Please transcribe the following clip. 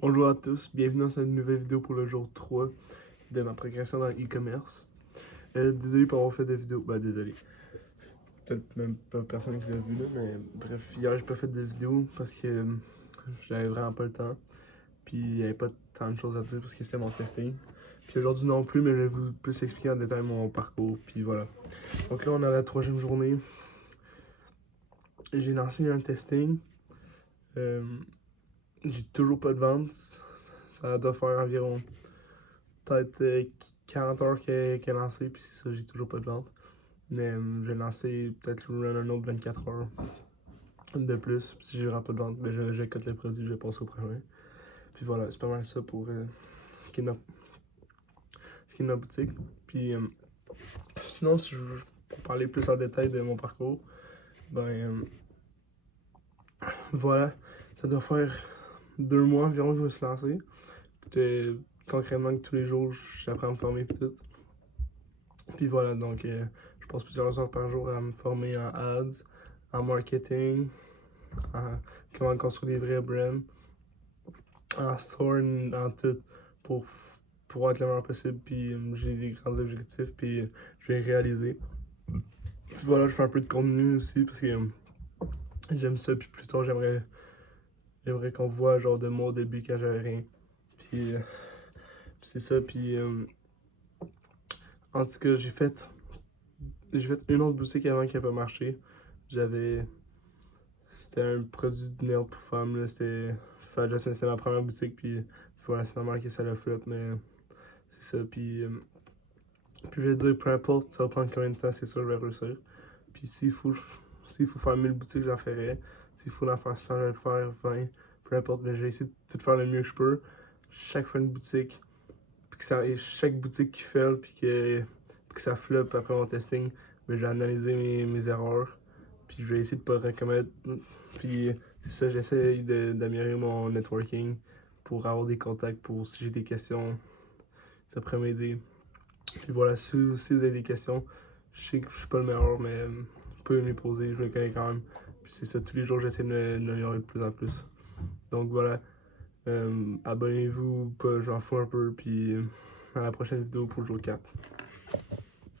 Bonjour à tous, bienvenue dans cette nouvelle vidéo pour le jour 3 de ma progression dans l'e-commerce. Désolé pour avoir fait des vidéos, désolé. Peut-être même pas personne qui l'a vu là, mais bref, hier j'ai pas fait de vidéo parce que j'avais vraiment pas le temps. Puis il y avait pas tant de choses à dire parce que c'était mon testing. Puis aujourd'hui non plus, mais je vais vous plus expliquer en détail mon parcours. Puis voilà. Donc là on est à la troisième journée. J'ai lancé un testing. Euh, j'ai toujours pas de vente. Ça doit faire environ peut-être 40 heures qu'elle est lancée, puis c'est ça, j'ai toujours pas de vente. Mais je vais lancer peut-être un autre 24 heures de plus. Puis si j'ai vraiment pas de vente, je cote le produit, je vais passer au prochain. Puis voilà, c'est pas mal ça pour ce, qui est de ma boutique. Puis sinon, si je veux pour parler plus en détail de mon parcours, voilà, ça doit faire 2 mois environ que je me suis lancé. Puis, concrètement, que tous les jours, j'apprends à me former et tout. Puis voilà, donc je passe plusieurs heures par jour à me former en ads, en marketing, en comment construire des vrais brands, en store, en tout, pour pouvoir être le meilleur possible. Puis j'ai des grands objectifs, puis je vais les réaliser. Puis voilà, je fais un peu de contenu aussi parce que j'aime ça. Puis plus tard, j'aimerais qu'on voit genre de moi au début quand j'avais rien. Puis c'est ça. Puis en tout cas, j'ai fait une autre boutique avant qui n'a pas marché. J'avais. C'était un produit de merde pour femmes. Là. C'était. C'était ma première boutique. Puis voilà, c'est normal que ça le flop. Mais c'est ça. Puis je vais dire, peu importe, ça va prendre combien de temps, c'est sûr, je vais réussir. Puis s'il faut faire 1000 boutiques, j'en ferai. S'il faut en faire 100, je vais le faire. 20, peu importe. Mais je vais essayer de tout faire le mieux que je peux. Chaque fois une boutique. Puis chaque boutique qui fait, puis que ça flop après mon testing, mais je vais analyser mes erreurs. Puis je vais essayer de pas recommettre. Puis c'est ça, j'essaie d'améliorer mon networking pour avoir des contacts, pour si j'ai des questions, ça pourrait m'aider. Puis voilà, si vous avez des questions, je sais que je suis pas le meilleur, mais vous pouvez me les poser, je me connais quand même. Puis c'est ça, tous les jours j'essaie de m'améliorer de plus en plus. Donc voilà, abonnez-vous, pas, je m'en fous un peu, puis à la prochaine vidéo pour le jour 4.